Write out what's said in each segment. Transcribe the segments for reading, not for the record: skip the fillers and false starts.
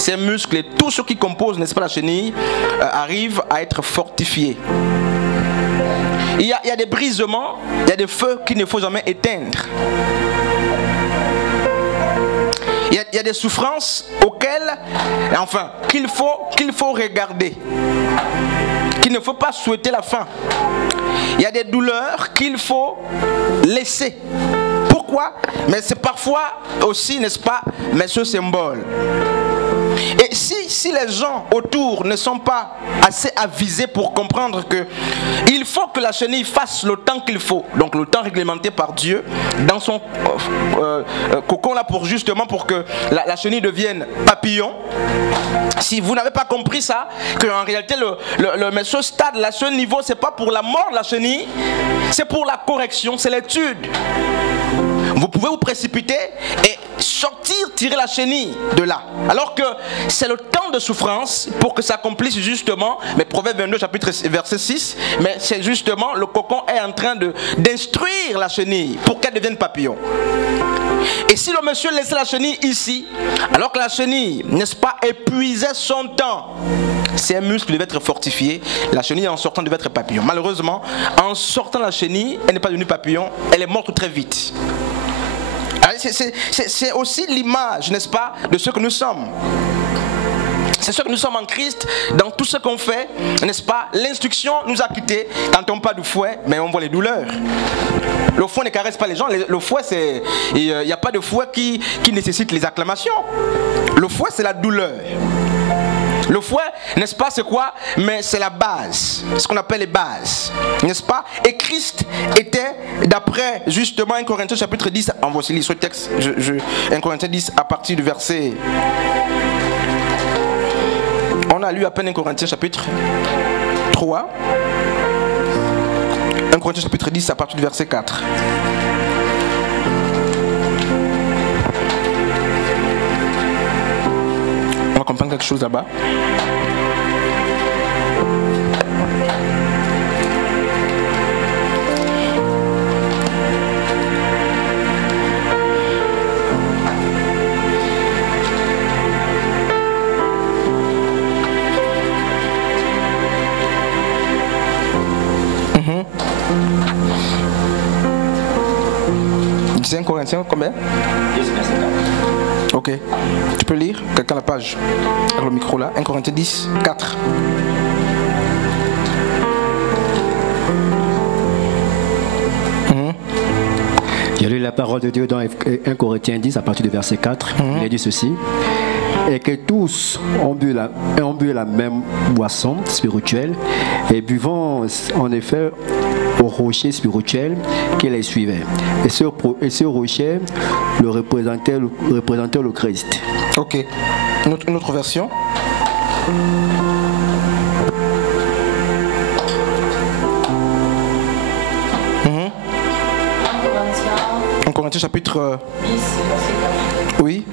ses muscles et tout ce qui compose, n'est-ce pas, la chenille, arrive à être fortifié. Il y a des brisements, il y a des feux qu'il ne faut jamais éteindre. Il y a des souffrances auxquelles, enfin, qu'il faut regarder, qu'il ne faut pas souhaiter la fin. Il y a des douleurs qu'il faut laisser. Pourquoi? Mais c'est parfois aussi, n'est-ce pas, mais ce symbole. Et si les gens autour ne sont pas assez avisés pour comprendre que il faut que la chenille fasse le temps qu'il faut, donc le temps réglementé par Dieu dans son cocon là, pour que la chenille devienne papillon. Si vous n'avez pas compris ça, qu'en réalité ce stade là, ce niveau, c'est pas pour la mort de la chenille, c'est pour la correction, c'est l'étude. Vous pouvez vous précipiter et sortir, tirer la chenille de là. Alors que c'est le temps de souffrance pour que ça accomplisse justement, mais Proverbe 22, chapitre verset 6, mais c'est justement le cocon est en train d'instruire la chenille pour qu'elle devienne papillon. Et si le monsieur laissait la chenille ici, alors que la chenille, n'est-ce pas, épuisait son temps, ses muscles devaient être fortifiés, la chenille en sortant devait être papillon. Malheureusement, en sortant la chenille, elle n'est pas devenue papillon, elle est morte très vite. C'est aussi l'image, n'est-ce pas, de ce que nous sommes. C'est ce que nous sommes en Christ, dans tout ce qu'on fait, n'est-ce pas? L'instruction nous a quittés, quand on pas du fouet, mais on voit les douleurs. Le fouet ne caresse pas les gens, le fouet, il n'y a pas de fouet qui nécessite les acclamations. Le fouet, c'est la douleur. Le fouet, n'est-ce pas, c'est quoi? Mais c'est la base, ce qu'on appelle les bases, n'est-ce pas? Et Christ était, d'après justement 1 Corinthiens chapitre 10, on va aussi lire ce texte, 1 Corinthiens 10 à partir du verset... On a lu à peine 1 Corinthiens chapitre 3, 1 Corinthiens chapitre 10 à partir du verset 4. On va comprendre quelque chose là-bas. C'est 1 Corinthiens combien? Ok. Tu peux lire? Quelqu'un la page? Avec le micro là. 1 Corinthiens 10, 4. J'ai lu la parole de Dieu dans 1 Corinthiens 10 à partir du verset 4. Il a dit ceci. Et que tous ont bu la même boisson spirituelle et buvant en effet au rocher spirituel qui les suivait. Et ce rocher le représentait le Christ. Ok. Une autre version. En Corinthiens chapitre 10, verset 4. oui.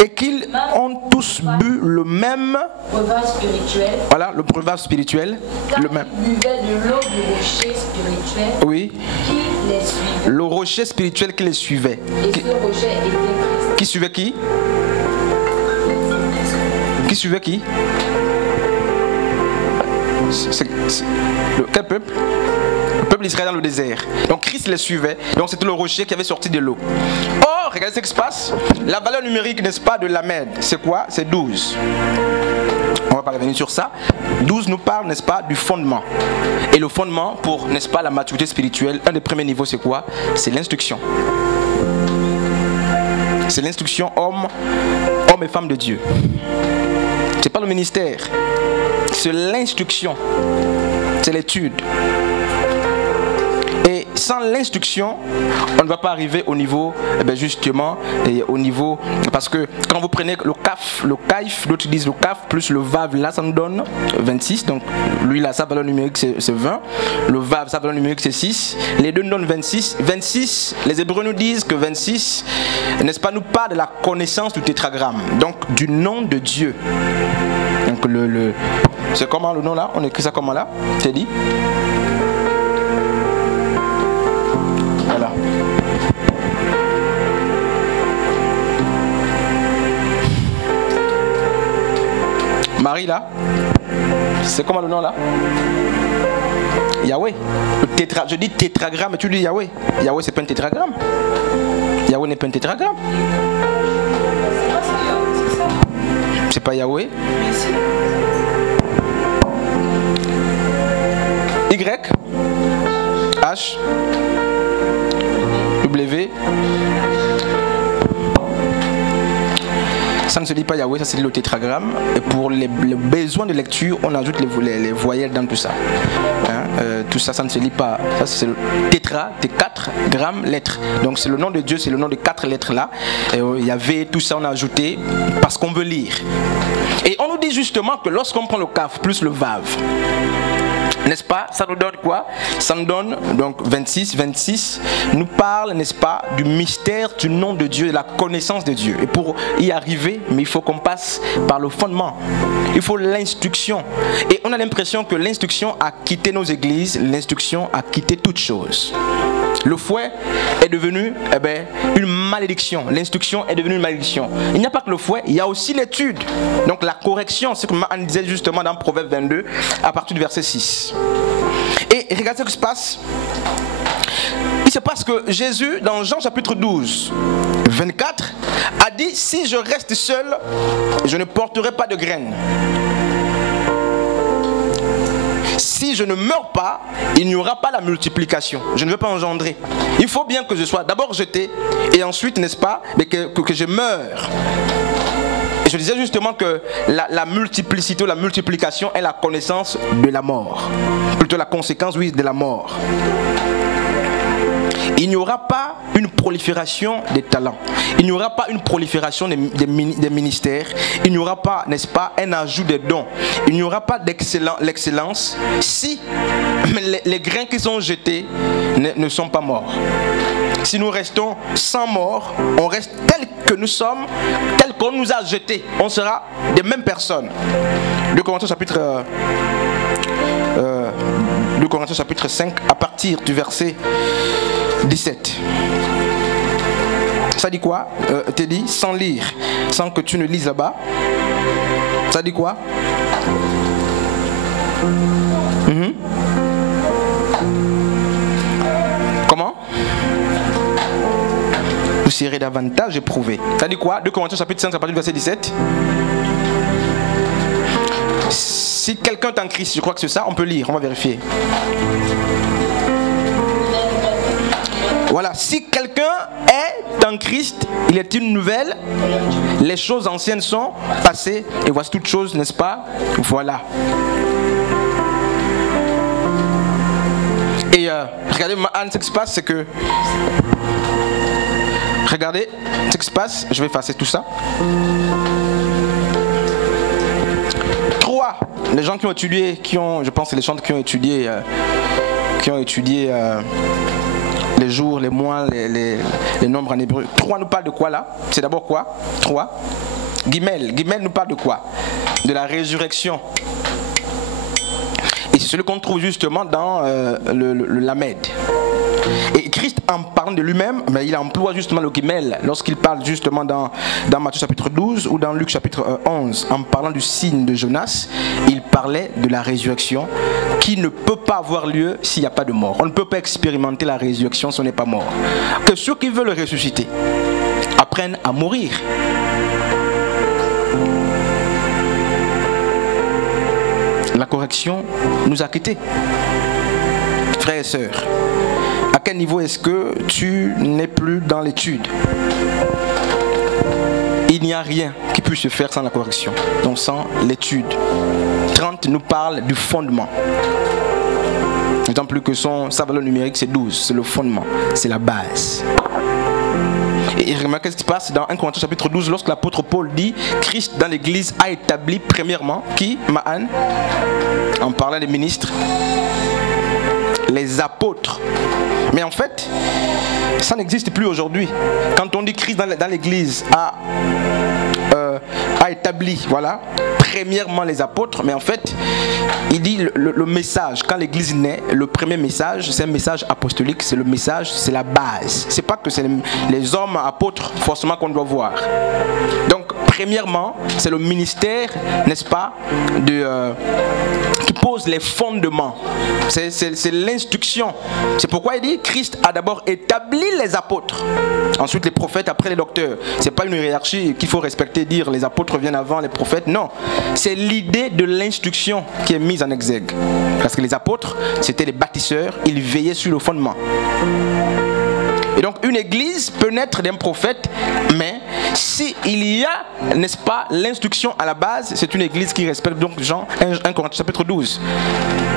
Et qu'ils ont tous bu le même breuvage spirituel. Voilà, le breuvage spirituel. Car le même. ils buvaient de l'eau du rocher spirituel Oui. qui les suivait. Le rocher spirituel qui les suivait. Et ce rocher était Christ. Qui suivait qui? Qui suivait qui? Quel peuple? Le peuple d'Israël dans le désert. Donc Christ les suivait. Donc c'était le rocher qui avait sorti de l'eau. Or, regardez ce qui se passe. La valeur numérique, n'est-ce pas, de l'Amed, c'est quoi? C'est 12. On va pas revenir sur ça. 12 nous parle, n'est-ce pas, du fondement. Et le fondement pour, n'est-ce pas, la maturité spirituelle, un des premiers niveaux, c'est quoi? C'est l'instruction. C'est l'instruction homme et femme de Dieu. C'est pas le ministère. C'est l'instruction. C'est l'étude. Et sans l'instruction, on ne va pas arriver au niveau, justement, au niveau, parce que quand vous prenez le kaif, d'autres disent le kaf plus le vav, là ça nous donne 26, donc lui là sa valeur numérique c'est 20, le vav sa valeur numérique c'est 6, les deux nous donnent 26, les Hébreux nous disent que 26, n'est-ce pas, nous parle de la connaissance du tétragramme, donc du nom de Dieu. Donc c'est comment le nom là? On écrit ça comment là? C'est dit? Voilà. Marie là, c'est comment le nom là? Yahweh. Je dis tétragramme, et tu dis Yahweh. Yahweh, c'est pas un tétragramme. Yahweh n'est pas un tétragramme. C'est pas Yahweh. Y, H, W. Ça ne se dit pas Yahweh, ça se dit le tétragramme. Et pour les besoins de lecture, on ajoute les voyelles dans tout ça. Tout ça, ça ne se lit pas. Ça, c'est le tétra, c'est 4 grammes lettres. Donc c'est le nom de Dieu, c'est le nom de 4 lettres là. Il y avait tout ça, on a ajouté parce qu'on veut lire. Et on nous dit justement que lorsqu'on prend le kaf plus le vav, n'est-ce pas, ça nous donne quoi? Ça nous donne donc 26 nous parle, n'est-ce pas, du mystère du nom de Dieu, de la connaissance de Dieu. Et pour y arriver, mais il faut qu'on passe par le fondement. Il faut l'instruction. Et on a l'impression que l'instruction a quitté nos églises, l'instruction a quitté toute chose. Le fouet est devenu une malédiction. L'instruction est devenue une malédiction. Il n'y a pas que le fouet, il y a aussi l'étude. Donc la correction, c'est comme on disait justement dans Proverbe 22, à partir du verset 6. Et regardez ce qui se passe. Il se passe que Jésus, dans Jean chapitre 12, 24, a dit, si je reste seul, je ne porterai pas de graines. Si je ne meurs pas, il n'y aura pas la multiplication. Je ne veux pas engendrer. Il faut bien que je sois d'abord jeté et ensuite, n'est-ce pas, mais que je meure. Et je disais justement que la multiplicité ou la multiplication est la connaissance de la mort. Plutôt la conséquence, oui, de la mort. Il n'y aura pas une prolifération des talents. Il n'y aura pas une prolifération des ministères. Il n'y aura pas, n'est-ce pas, un ajout des dons. Il n'y aura pas l'excellence si les grains qui sont jetés ne sont pas morts. Si nous restons sans mort, on reste tel que nous sommes, tel qu'on nous a jetés. On sera des mêmes personnes. 2 Corinthiens chapitre 5, à partir du verset 17. Ça dit quoi? T'es dit sans lire, sans que tu ne lises là-bas. Ça dit quoi? Comment? Vous serez davantage éprouvés. Ça dit quoi? 2 Corinthiens chapitre 5 à partir du verset 17. Si quelqu'un est en Christ, je crois que c'est ça, on peut lire, on va vérifier. Voilà, si quelqu'un est en Christ, il est une nouvelle, les choses anciennes sont passées, et voici toutes choses, n'est-ce pas? Voilà. Et regardez, ce qui se passe, c'est que... Regardez, ce qui se passe, je vais effacer tout ça. 3, les gens qui ont étudié, je pense que c'est les gens qui ont étudié... les jours, les mois, les nombres en hébreu. 3 nous parle de quoi là? C'est d'abord quoi? 3. Guimel. Guimel nous parle de quoi? De la résurrection. Et c'est celui qu'on trouve justement dans le Lamed. Et Christ, en parlant de lui-même, mais il emploie justement le guimel lorsqu'il parle justement dans Matthieu chapitre 12 ou dans Luc chapitre 11, en parlant du signe de Jonas, il parlait de la résurrection qui ne peut pas avoir lieu s'il n'y a pas de mort. On ne peut pas expérimenter la résurrection si on n'est pas mort. Que ceux qui veulent le ressusciter apprennent à mourir. La correction nous a quittés. Frères et sœurs, à quel niveau est-ce que tu n'es plus dans l'étude? Il n'y a rien qui puisse se faire sans la correction, donc sans l'étude. 30 nous parle du fondement. D'autant plus que sa valeur numérique c'est 12, c'est le fondement, c'est la base. Et remarquez ce qui se passe dans 1 Corinthiens chapitre 12, lorsque l'apôtre Paul dit Christ dans l'église a établi premièrement, qui? Ma'an, en parlant des ministres, les apôtres. Mais en fait, ça n'existe plus aujourd'hui. Quand on dit Christ dans l'église a établi, voilà, premièrement les apôtres, mais en fait, il dit le message, quand l'église naît, le premier message, c'est un message apostolique, c'est le message, c'est la base. C'est pas que c'est les hommes apôtres forcément qu'on doit voir. Donc, premièrement, c'est le ministère, n'est-ce pas, qui pose les fondements. C'est l'instruction. C'est pourquoi il dit Christ a d'abord établi les apôtres, ensuite les prophètes, après les docteurs. C'est pas une hiérarchie qu'il faut respecter, dire les apôtres viennent avant les prophètes. Non, c'est l'idée de l'instruction qui est mise en exergue. Parce que les apôtres, c'était les bâtisseurs, ils veillaient sur le fondement. Et donc une église peut naître d'un prophète, mais s'il y a, n'est-ce pas, l'instruction à la base, c'est une église qui respecte. Donc Jean 1 Corinthiens chapitre 12.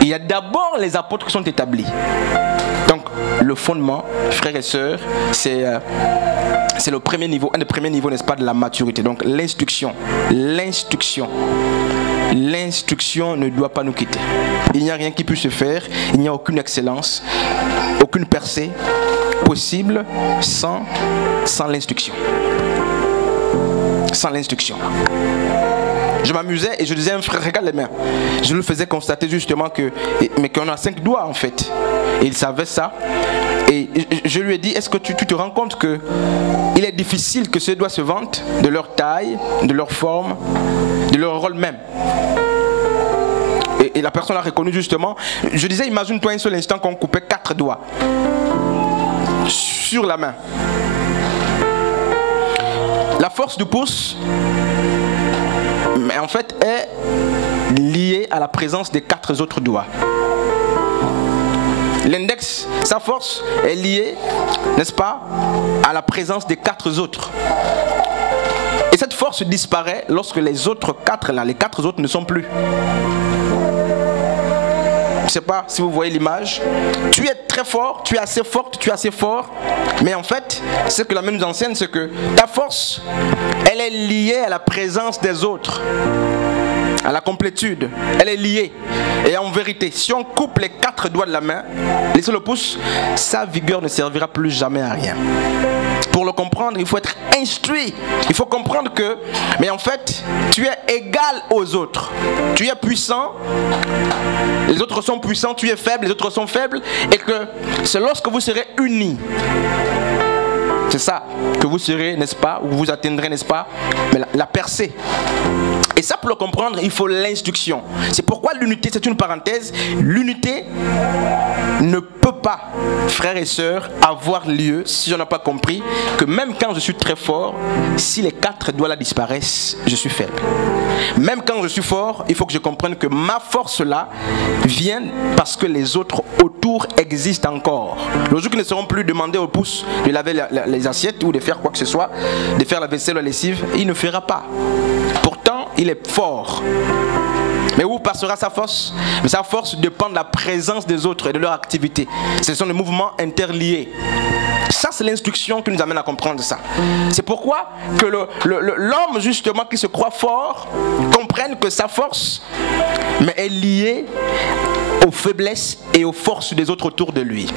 Il y a d'abord les apôtres qui sont établis. Donc le fondement, frères et sœurs, c'est le premier niveau, un des premiers niveaux, n'est-ce pas, de la maturité. Donc l'instruction ne doit pas nous quitter. Il n'y a rien qui puisse se faire, il n'y a aucune excellence, aucune percée possible sans l'instruction. Sans l'instruction. Je m'amusais et je disais à un frère, regarde les mains. Je lui faisais constater justement qu'on a 5 doigts en fait. Et il savait ça. Et je lui ai dit, est-ce que tu te rends compte que il est difficile que ces doigts se vantent de leur taille, de leur forme, de leur rôle même. Et la personne a reconnu justement. Je disais, imagine-toi un seul instant qu'on coupait 4 doigts sur la main. La force du pouce, mais en fait, est liée à la présence des 4 autres doigts. L'index, sa force est liée, n'est-ce pas, à la présence des 4 autres. Et cette force disparaît lorsque les autres 4 là, les 4 autres ne sont plus. Je ne sais pas si vous voyez l'image. Tu es très fort, tu es assez forte, tu es assez fort. Mais en fait, ce que la main nous enseigne, c'est que ta force, elle est liée à la présence des autres. À la complétude. Elle est liée. Et en vérité, si on coupe les 4 doigts de la main, laissez le pouce, sa vigueur ne servira plus jamais à rien. Pour le comprendre, il faut être instruit. Il faut comprendre que, mais en fait, tu es égal aux autres. Tu es puissant, les autres sont puissants, tu es faible, les autres sont faibles. Et que c'est lorsque vous serez unis, c'est ça, que vous serez, n'est-ce pas, ou vous atteindrez, n'est-ce pas, mais la percée. Et ça, pour le comprendre, il faut l'instruction. C'est pourquoi l'unité, c'est une parenthèse, l'unité ne peut pas, frères et sœurs, avoir lieu, si on n'a pas compris, que même quand je suis très fort, si les 4 doigts là disparaissent, je suis faible. Même quand je suis fort, il faut que je comprenne que ma force là vient parce que les autres autour existent encore. Le jour qu'ils ne seront plus demandés au pouce de laver les assiettes ou de faire quoi que ce soit, de faire la vaisselle ou la lessive, il ne fera pas. Pourtant, il est fort. Mais où passera sa force? Mais sa force dépend de la présence des autres et de leur activité. Ce sont des mouvements interliés. Ça, c'est l'instruction qui nous amène à comprendre ça. C'est pourquoi que l'homme, justement, qui se croit fort, comprenne que sa force mais est liée aux faiblesses et aux forces des autres autour de lui.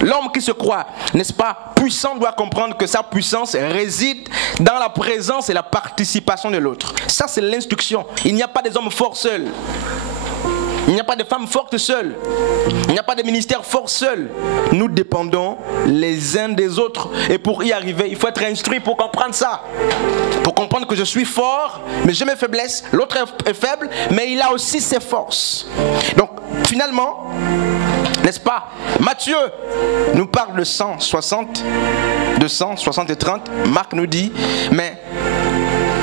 L'homme qui se croit, n'est-ce pas, puissant doit comprendre que sa puissance réside dans la présence et la participation de l'autre. Ça, c'est l'instruction. Il n'y a pas des hommes forts seuls. Il n'y a pas de femmes fortes seules. Il n'y a pas de ministères forts seuls. Nous dépendons les uns des autres. Et pour y arriver, il faut être instruit pour comprendre ça. Pour comprendre que je suis fort, mais j'ai mes faiblesses. L'autre est faible, mais il a aussi ses forces. Donc, finalement, n'est-ce pas, Matthieu nous parle de 160, 200, 60 et 30. Marc nous dit, mais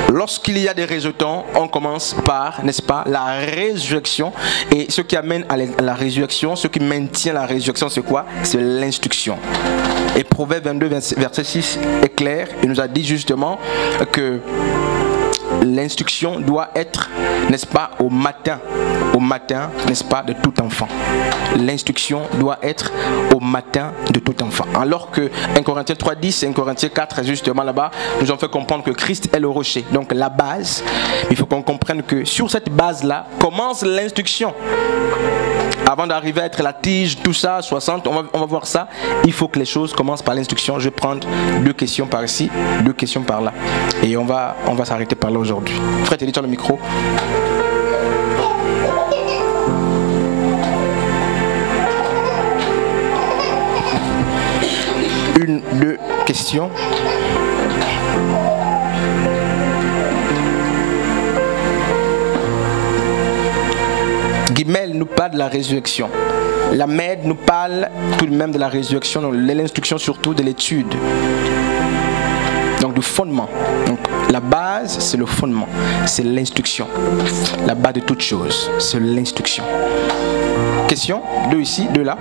lorsqu'il y a des rejetons, on commence par, n'est-ce pas, la résurrection. Et ce qui amène à la résurrection, ce qui maintient la résurrection, c'est quoi? C'est l'instruction. Et Proverbe 22, verset 6 est clair. Il nous a dit justement que l'instruction doit être, n'est-ce pas, au matin, n'est-ce pas, de tout enfant. L'instruction doit être au matin de tout enfant. Alors que 1 Corinthiens 3:10 et 1 Corinthiens 4, justement là-bas, nous ont fait comprendre que Christ est le rocher. Donc la base, il faut qu'on comprenne que sur cette base-là commence l'instruction. Avant d'arriver à être la tige, tout ça, 60, on va voir ça. Il faut que les choses commencent par l'instruction. Je vais prendre 2 questions par ici, 2 questions par là. Et on va s'arrêter par là aujourd'hui. Frère, tu as le micro. Une, 2 questions. Guimel nous parle de la résurrection. La Mède nous parle tout de même de la résurrection, l'instruction surtout de l'étude. Donc du fondement. Donc la base, c'est le fondement, c'est l'instruction. La base de toute chose, c'est l'instruction. Question, deux ici, deux là.